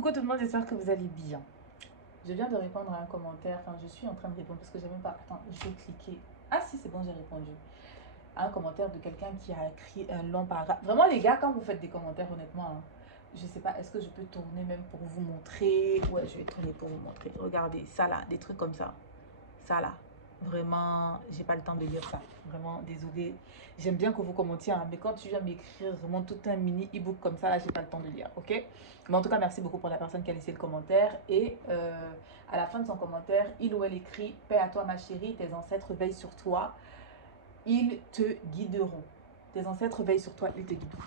Coucou tout le monde, j'espère que vous allez bien. Je viens de répondre à un commentaire, enfin je suis en train de répondre parce que j'ai même pas... Attends, je vais cliquer. Ah si, c'est bon, j'ai répondu. À un commentaire de quelqu'un qui a écrit un long paragraphe. Vraiment les gars, quand vous faites des commentaires, honnêtement, hein, je sais pas, est-ce que je peux tourner même pour vous montrer? Ouais, je vais tourner pour vous montrer. Regardez, ça là, des trucs comme ça. Ça là, vraiment, j'ai pas le temps de lire ça. Vraiment, désolé. J'aime bien que vous commentiez, hein, mais quand tu viens m'écrire vraiment tout un mini e-book comme ça, là, j'ai pas le temps de lire, ok? Mais en tout cas, merci beaucoup pour la personne qui a laissé le commentaire. Et à la fin de son commentaire, il ou elle écrit: Paix à toi, ma chérie, tes ancêtres veillent sur toi, ils te guideront. Tes ancêtres veillent sur toi, ils te guideront.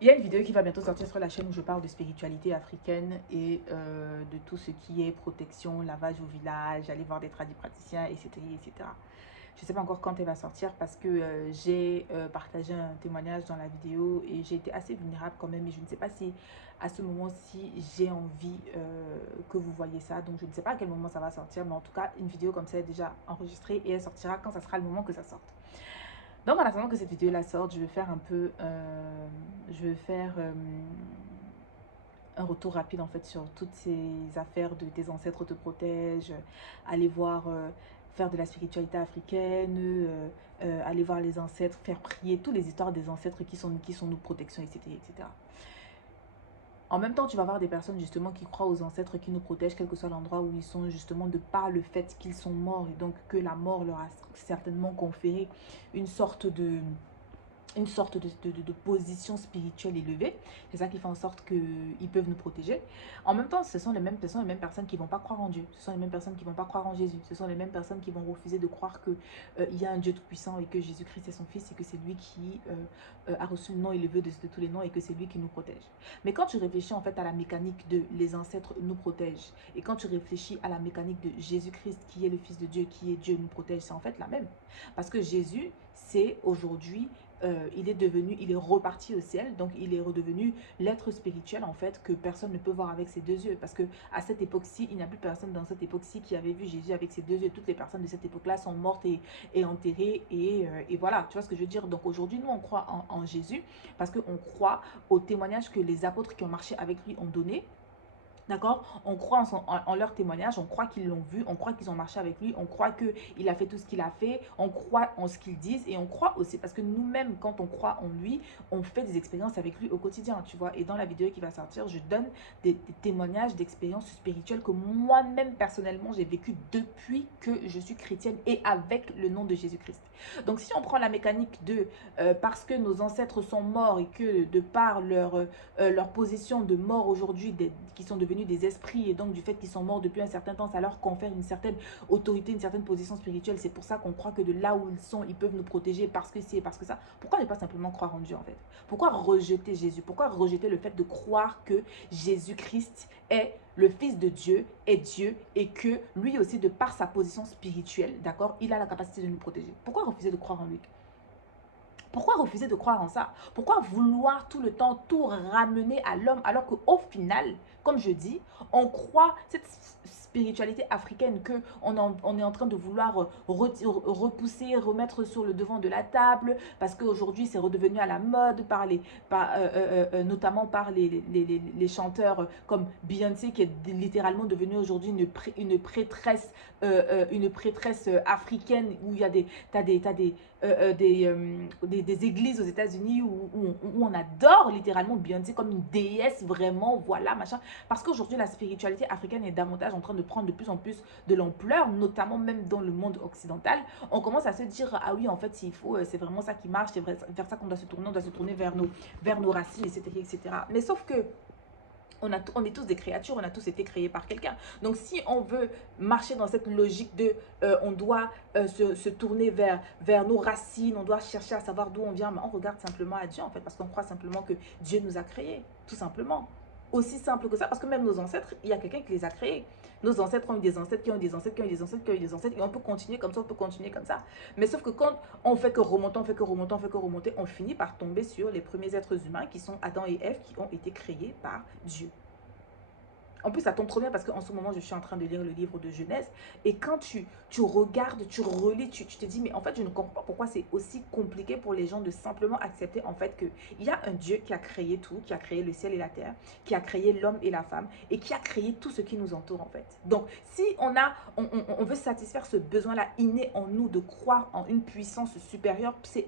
Il y a une vidéo qui va bientôt sortir sur la chaîne où je parle de spiritualité africaine et de tout ce qui est protection, lavage au village, aller voir des praticiens, etc., etc. Je ne sais pas encore quand elle va sortir parce que j'ai partagé un témoignage dans la vidéo et j'ai été assez vulnérable quand même. Et je ne sais pas si à ce moment-ci j'ai envie que vous voyez ça. Donc je ne sais pas à quel moment ça va sortir. Mais en tout cas, une vidéo comme ça est déjà enregistrée et elle sortira quand ça sera le moment que ça sorte. Donc en attendant que cette vidéo la sorte, je vais faire un peu... je vais faire... un retour rapide en fait sur toutes ces affaires de tes ancêtres te protègent, aller voir, faire de la spiritualité africaine, aller voir les ancêtres, faire prier, toutes les histoires des ancêtres qui sont nos protections, etc., etc. En même temps, tu vas voir des personnes justement qui croient aux ancêtres qui nous protègent, quel que soit l'endroit où ils sont, justement de par le fait qu'ils sont morts et donc que la mort leur a certainement conféré une sorte de position spirituelle élevée. C'est ça qui fait en sorte qu'ils peuvent nous protéger. En même temps, ce sont les mêmes personnes qui ne vont pas croire en Dieu. Ce sont les mêmes personnes qui ne vont pas croire en Jésus. Ce sont les mêmes personnes qui vont refuser de croire qu'il y a un Dieu tout-puissant et que Jésus-Christ est son Fils et que c'est lui qui a reçu le nom élevé de tous les noms et que c'est lui qui nous protège. Mais quand tu réfléchis en fait à la mécanique de les ancêtres nous protègent et quand tu réfléchis à la mécanique de Jésus-Christ qui est le Fils de Dieu, qui est Dieu nous protège, c'est en fait la même. Parce que Jésus, c'est aujourd'hui il est reparti au ciel, donc il est redevenu l'être spirituel en fait que personne ne peut voir avec ses deux yeux. Parce que à cette époque-ci, il n'y a plus personne dans cette époque-ci qui avait vu Jésus avec ses deux yeux. Toutes les personnes de cette époque-là sont mortes et enterrées et voilà, tu vois ce que je veux dire. Donc aujourd'hui, nous on croit en Jésus parce qu'on croit au témoignage que les apôtres qui ont marché avec lui ont donné. D'accord. On croit en leur témoignage, on croit qu'ils l'ont vu, on croit qu'ils ont marché avec lui, on croit qu'il a fait tout ce qu'il a fait, on croit en ce qu'ils disent et on croit aussi parce que nous-mêmes, quand on croit en lui, on fait des expériences avec lui au quotidien, tu vois. Et dans la vidéo qui va sortir, je donne des témoignages d'expériences spirituelles que moi-même, personnellement, j'ai vécu depuis que je suis chrétienne et avec le nom de Jésus-Christ. Donc, si on prend la mécanique de parce que nos ancêtres sont morts et que de par leur position de mort aujourd'hui, qui sont devenus des esprits et donc du fait qu'ils sont morts depuis un certain temps, ça leur confère une certaine autorité, une certaine position spirituelle. C'est pour ça qu'on croit que de là où ils sont, ils peuvent nous protéger parce que c'est, parce que ça. Pourquoi ne pas simplement croire en Dieu en fait? Pourquoi rejeter Jésus? Pourquoi rejeter le fait de croire que Jésus-Christ est le Fils de Dieu, est Dieu et que lui aussi, de par sa position spirituelle, d'accord, il a la capacité de nous protéger? Pourquoi refuser de croire en lui? Pourquoi refuser de croire en ça? Pourquoi vouloir tout le temps tout ramener à l'homme alors qu'au final, comme je dis, on croit cette spiritualité africaine que on est en train de vouloir repousser, remettre sur le devant de la table parce qu'aujourd'hui c'est redevenu à la mode notamment par les chanteurs comme Beyoncé qui est littéralement devenue aujourd'hui une prêtresse africaine où il y a des églises aux États-Unis où on adore littéralement Beyoncé comme une déesse, vraiment, voilà, machin. Parce qu'aujourd'hui, la spiritualité africaine est davantage en train de prendre de plus en plus de l'ampleur, notamment même dans le monde occidental. On commence à se dire, ah oui, en fait, s'il faut, c'est vraiment ça qui marche, c'est vers ça qu'on doit se tourner, on doit se tourner vers nos racines, etc., etc. Mais sauf que on est tous des créatures, on a tous été créés par quelqu'un. Donc si on veut marcher dans cette logique de on doit se tourner vers nos racines, on doit chercher à savoir d'où on vient, mais on regarde simplement à Dieu en fait, parce qu'on croit simplement que Dieu nous a créés, tout simplement. Aussi simple que ça, parce que même nos ancêtres, il y a quelqu'un qui les a créés. Nos ancêtres ont eu des ancêtres qui ont eu des ancêtres qui ont eu des ancêtres qui ont eu des ancêtres, et on peut continuer comme ça, on peut continuer comme ça. Mais sauf que quand on fait que remonter, on fait que remonter, on fait que remonter, on finit par tomber sur les premiers êtres humains qui sont Adam et Ève qui ont été créés par Dieu. En plus, ça tombe trop bien parce qu'en ce moment, je suis en train de lire le livre de Genèse. Et quand tu regardes, tu relis, tu te dis, mais en fait, je ne comprends pas pourquoi c'est aussi compliqué pour les gens de simplement accepter en fait qu'il y a un Dieu qui a créé tout, qui a créé le ciel et la terre, qui a créé l'homme et la femme et qui a créé tout ce qui nous entoure en fait. Donc, si on veut satisfaire ce besoin-là inné en nous de croire en une puissance supérieure, c'est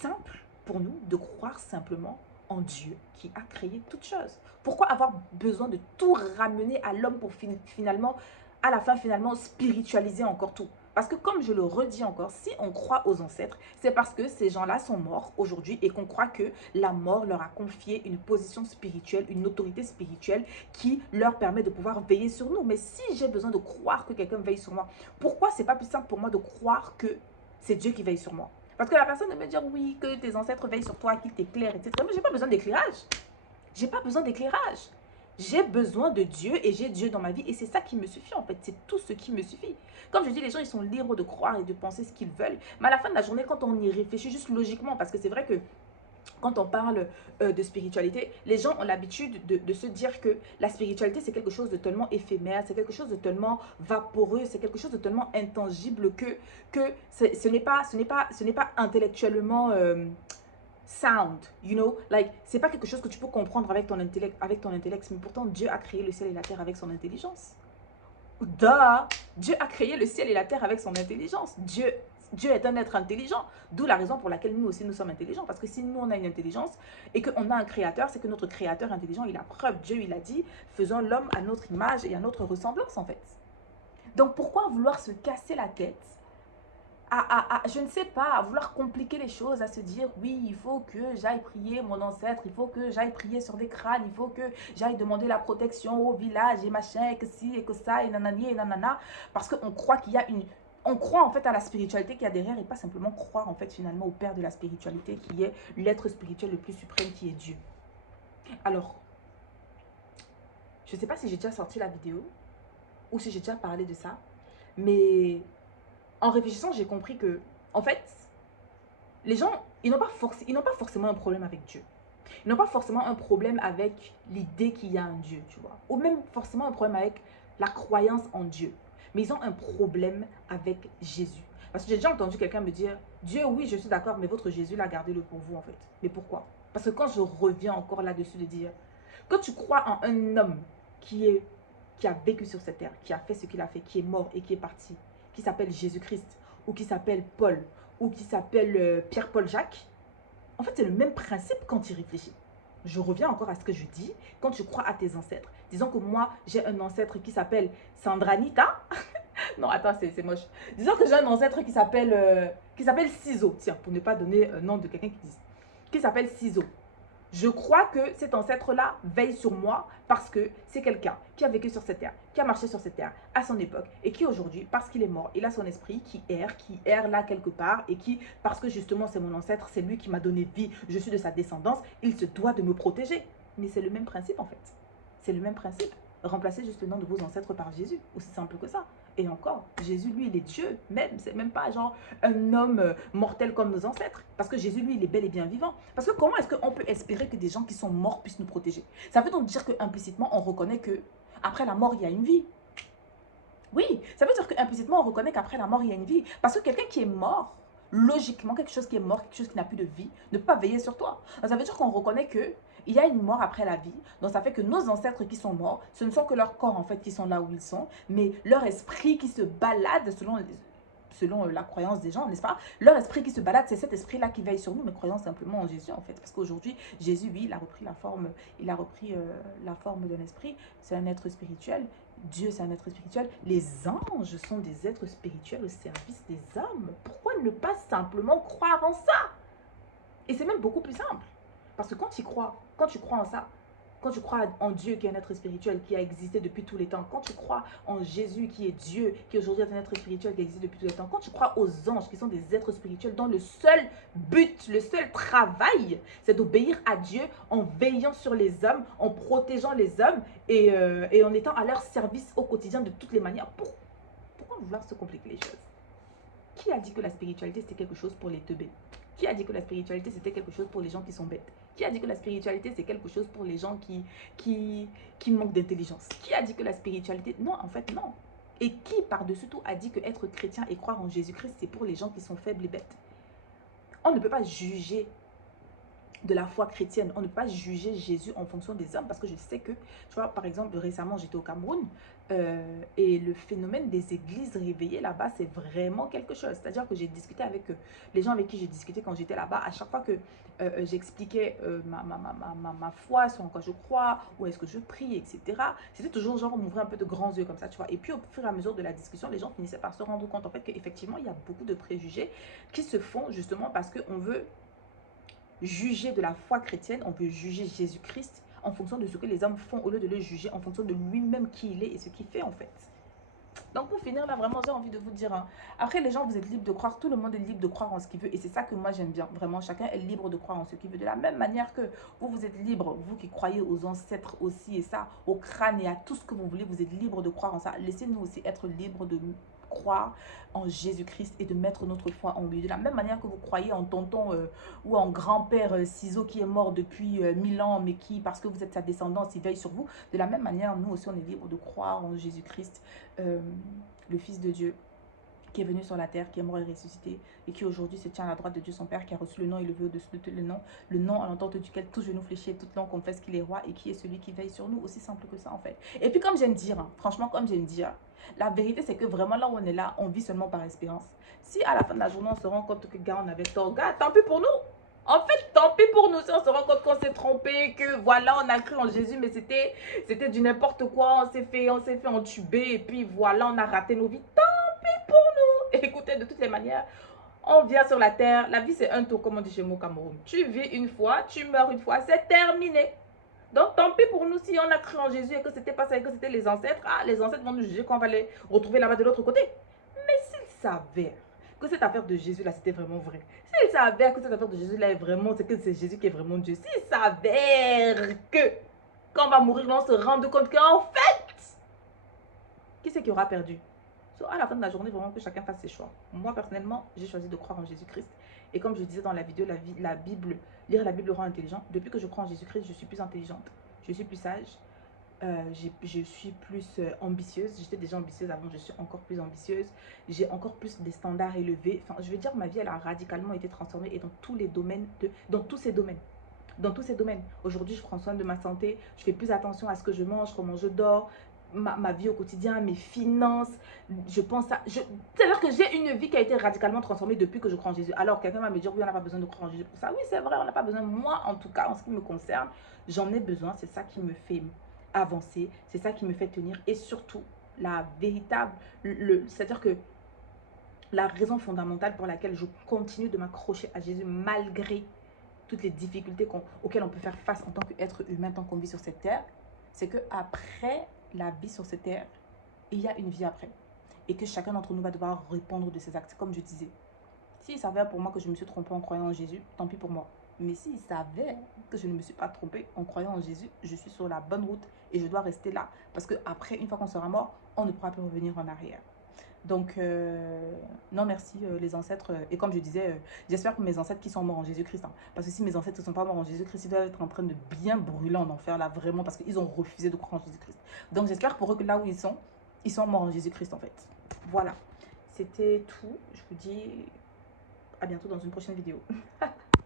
simple pour nous de croire simplement en Dieu qui a créé toutes choses. Pourquoi avoir besoin de tout ramener à l'homme pour finalement, à la fin, finalement, spiritualiser encore tout? Parce que comme je le redis encore, si on croit aux ancêtres, c'est parce que ces gens-là sont morts aujourd'hui et qu'on croit que la mort leur a confié une position spirituelle, une autorité spirituelle qui leur permet de pouvoir veiller sur nous. Mais si j'ai besoin de croire que quelqu'un veille sur moi, pourquoi c'est pas plus simple pour moi de croire que c'est Dieu qui veille sur moi? Parce que la personne de me dire oui, que tes ancêtres veillent sur toi, qu'ils t'éclairent, etc. Mais je n'ai pas besoin d'éclairage. J'ai pas besoin d'éclairage. J'ai besoin de Dieu et j'ai Dieu dans ma vie et c'est ça qui me suffit en fait. C'est tout ce qui me suffit. Comme je dis, les gens, ils sont libres de croire et de penser ce qu'ils veulent. Mais à la fin de la journée, quand on y réfléchit juste logiquement, parce que c'est vrai que quand on parle de spiritualité, les gens ont l'habitude de se dire que la spiritualité, c'est quelque chose de tellement éphémère, c'est quelque chose de tellement vaporeux, c'est quelque chose de tellement intangible que ce n'est pas intellectuellement sound, you know, like, c'est pas quelque chose que tu peux comprendre avec ton intellect, mais pourtant Dieu a créé le ciel et la terre avec son intelligence. Duh! Dieu a créé le ciel et la terre avec son intelligence. Dieu est un être intelligent. D'où la raison pour laquelle nous aussi nous sommes intelligents. Parce que si nous on a une intelligence et qu'on a un créateur, c'est que notre créateur intelligent, il a preuve. Dieu, il a dit, faisons l'homme à notre image et à notre ressemblance en fait. Donc pourquoi vouloir se casser la tête je ne sais pas, à vouloir compliquer les choses, à se dire oui, il faut que j'aille prier mon ancêtre, il faut que j'aille prier sur des crânes, il faut que j'aille demander la protection au village et machin, et que si, et que ça, et nanani, et nanana, parce qu'on croit qu'il y a une... On croit en fait à la spiritualité qu'il y a derrière et pas simplement croire en fait finalement au Père de la spiritualité qui est l'être spirituel le plus suprême qui est Dieu. Alors, je ne sais pas si j'ai déjà sorti la vidéo ou si j'ai déjà parlé de ça, mais en réfléchissant, j'ai compris que, en fait, les gens, ils n'ont pas forcément un problème avec Dieu. Ils n'ont pas forcément un problème avec l'idée qu'il y a un Dieu, tu vois. Ou même forcément un problème avec la croyance en Dieu. Mais ils ont un problème avec Jésus. Parce que j'ai déjà entendu quelqu'un me dire, Dieu, oui, je suis d'accord, mais votre Jésus, là, gardez-le pour vous, en fait. Mais pourquoi? Parce que quand je reviens encore là-dessus de dire, quand tu crois en un homme qui a vécu sur cette terre, qui a fait ce qu'il a fait, qui est mort et qui est parti, qui s'appelle Jésus-Christ, ou qui s'appelle Paul, ou qui s'appelle Pierre-Paul Jacques, en fait, c'est le même principe quand tu y réfléchis. Je reviens encore à ce que je dis. Quand tu crois à tes ancêtres, disons que moi, j'ai un ancêtre qui s'appelle Sandranita. Non, attends, c'est moche. Disons que j'ai un ancêtre qui s'appelle Ciseau. Tiens, pour ne pas donner un nom de quelqu'un qui s'appelle Ciseau. Je crois que cet ancêtre-là veille sur moi parce que c'est quelqu'un qui a vécu sur cette terre, qui a marché sur cette terre à son époque et qui aujourd'hui, parce qu'il est mort, il a son esprit qui erre là quelque part et qui, parce que justement c'est mon ancêtre, c'est lui qui m'a donné vie, je suis de sa descendance, il se doit de me protéger. Mais c'est le même principe en fait. C'est le même principe. Remplacez juste le nom de vos ancêtres par Jésus, aussi simple que ça. Et encore, Jésus, lui, il est Dieu même. C'est même pas genre un homme mortel comme nos ancêtres. Parce que Jésus, lui, il est bel et bien vivant. Parce que comment est-ce qu'on peut espérer que des gens qui sont morts puissent nous protéger? Ça veut donc dire qu'implicitement, on reconnaît que après la mort, il y a une vie. Oui, ça veut dire qu'implicitement, on reconnaît qu'après la mort, il y a une vie. Parce que quelqu'un qui est mort, logiquement, quelque chose qui est mort, quelque chose qui n'a plus de vie, ne peut pas veiller sur toi. Donc, ça veut dire qu'on reconnaît que il y a une mort après la vie. Donc, ça fait que nos ancêtres qui sont morts, ce ne sont que leurs corps, en fait, qui sont là où ils sont, mais leur esprit qui se balade selon la croyance des gens, n'est-ce pas? Leur esprit qui se balade, c'est cet esprit-là qui veille sur nous, mais croyons simplement en Jésus, en fait. Parce qu'aujourd'hui, Jésus, oui, il a repris la forme d'un esprit. C'est un être spirituel. Dieu, c'est un être spirituel. Les anges sont des êtres spirituels au service des hommes. Pourquoi ne pas simplement croire en ça? Et c'est même beaucoup plus simple. Parce que quand tu crois en ça, quand tu crois en Dieu qui est un être spirituel qui a existé depuis tous les temps, quand tu crois en Jésus qui est Dieu, qui aujourd'hui est un être spirituel qui existe depuis tous les temps, quand tu crois aux anges qui sont des êtres spirituels dont le seul but, le seul travail, c'est d'obéir à Dieu en veillant sur les hommes, en protégeant les hommes et en étant à leur service au quotidien de toutes les manières. Pourquoi vouloir se compliquer les choses? Qui a dit que la spiritualité c'était quelque chose pour les teubés? Qui a dit que la spiritualité c'était quelque chose pour les gens qui sont bêtes? Qui a dit que la spiritualité, c'est quelque chose pour les gens qui manquent d'intelligence? Qui a dit que la spiritualité... Non, en fait, non. Et qui, par-dessus tout, a dit que être chrétien et croire en Jésus-Christ, c'est pour les gens qui sont faibles et bêtes? On ne peut pas juger de la foi chrétienne. On ne peut pas juger Jésus en fonction des hommes parce que je sais que, tu vois, par exemple, récemment, j'étais au Cameroun et le phénomène des églises réveillées là-bas, c'est vraiment quelque chose. C'est-à-dire que j'ai discuté avec les gens avec qui j'ai discuté quand j'étais là-bas, à chaque fois que j'expliquais ma foi, sur en quoi je crois, où est-ce que je prie, etc. C'était toujours genre, on m'ouvrait un peu de grands yeux comme ça, tu vois. Et puis, au fur et à mesure de la discussion, les gens finissaient par se rendre compte, en fait, qu'effectivement, il y a beaucoup de préjugés qui se font justement parce qu'on veut juger de la foi chrétienne, on veut juger Jésus-Christ en fonction de ce que les hommes font au lieu de le juger en fonction de lui-même qui il est et ce qu'il fait en fait. Donc pour finir là, vraiment j'ai envie de vous dire, hein, après les gens vous êtes libres de croire, tout le monde est libre de croire en ce qu'il veut et c'est ça que moi j'aime bien, vraiment chacun est libre de croire en ce qu'il veut. De la même manière que vous êtes libre, vous qui croyez aux ancêtres aussi et ça, au crâne et à tout ce que vous voulez, vous êtes libre de croire en ça. Laissez-nous aussi être libres de croire en Jésus-Christ et de mettre notre foi en lui. De la même manière que vous croyez en tonton ou en grand-père Ciseaux qui est mort depuis 1000 ans, mais qui, parce que vous êtes sa descendance, il veille sur vous. De la même manière, nous aussi, on est libre de croire en Jésus-Christ, le Fils de Dieu, qui est venu sur la terre, qui est mort et ressuscité, et qui aujourd'hui se tient à la droite de Dieu son Père, qui a reçu le nom élevé au-dessus de tous les noms, le nom à l'entente duquel tout genou fléchit et toute langue confesse qu'il est roi, et qui est celui qui veille sur nous, aussi simple que ça en fait. Et puis comme j'aime dire, hein, franchement comme j'aime dire, la vérité c'est que vraiment là où on est là, on vit seulement par espérance. Si à la fin de la journée on se rend compte que gars on avait tort, gars tant pis pour nous. En fait, tant pis pour nous si on se rend compte qu'on s'est trompé, que voilà, on a cru en Jésus, mais c'était du n'importe quoi, on s'est fait entuber, et puis voilà, on a raté nos vies. Tant pis pour nous. Écoutez, de toutes les manières, on vient sur la terre, la vie c'est un tour, comme on dit chez moi au Cameroun. Tu vis une fois, tu meurs une fois, c'est terminé. Donc tant pis pour nous si on a cru en Jésus et que c'était pas ça, et que c'était les ancêtres. Ah, les ancêtres vont nous juger quand on va les retrouver là-bas de l'autre côté. Mais s'il s'avère que cette affaire de Jésus là c'était vraiment vrai, s'il s'avère que cette affaire de Jésus là est vraiment, c'est que c'est Jésus qui est vraiment Dieu, s'il s'avère que quand on va mourir là on se rende compte qu'en fait, qui c'est qui aura perdu? So, à la fin de la journée, vraiment que chacun fasse ses choix. Moi, personnellement, j'ai choisi de croire en Jésus-Christ. Et comme je disais dans la vidéo, la Bible, lire la Bible rend intelligent. Depuis que je crois en Jésus-Christ, je suis plus intelligente. Je suis plus sage. Je suis plus ambitieuse. J'étais déjà ambitieuse avant, je suis encore plus ambitieuse. J'ai encore plus des standards élevés. Enfin, je veux dire, ma vie, elle a radicalement été transformée et dans tous les domaines, dans tous ces domaines. Dans tous ces domaines. Aujourd'hui, je prends soin de ma santé. Je fais plus attention à ce que je mange, comment je dors, ma vie au quotidien, mes finances, je pense à... C'est-à-dire que j'ai une vie qui a été radicalement transformée depuis que je crois en Jésus. Alors quelqu'un va me dire, oui, on n'a pas besoin de croire en Jésus pour ça. Oui, c'est vrai, on n'a pas besoin. Moi, en tout cas, en ce qui me concerne, j'en ai besoin. C'est ça qui me fait avancer. C'est ça qui me fait tenir. Et surtout, la véritable... C'est-à-dire que la raison fondamentale pour laquelle je continue de m'accrocher à Jésus malgré toutes les difficultés auxquelles on peut faire face en tant qu'être humain tant qu'on vit sur cette terre, c'est qu'après la vie sur cette terre, il y a une vie après. Et que chacun d'entre nous va devoir répondre de ses actes. Comme je disais, s'il s'avère pour moi que je me suis trompée en croyant en Jésus, tant pis pour moi. Mais s'il s'avère que je ne me suis pas trompée en croyant en Jésus, je suis sur la bonne route et je dois rester là. Parce qu'après, une fois qu'on sera mort, on ne pourra plus revenir en arrière. Donc, non merci les ancêtres. Et comme je disais, j'espère que mes ancêtres qui sont morts en Jésus-Christ, hein, parce que si mes ancêtres ne sont pas morts en Jésus-Christ, ils doivent être en train de bien brûler en enfer là, vraiment, parce qu'ils ont refusé de croire en Jésus-Christ. Donc, j'espère pour eux que là où ils sont morts en Jésus-Christ en fait. Voilà, c'était tout. Je vous dis à bientôt dans une prochaine vidéo.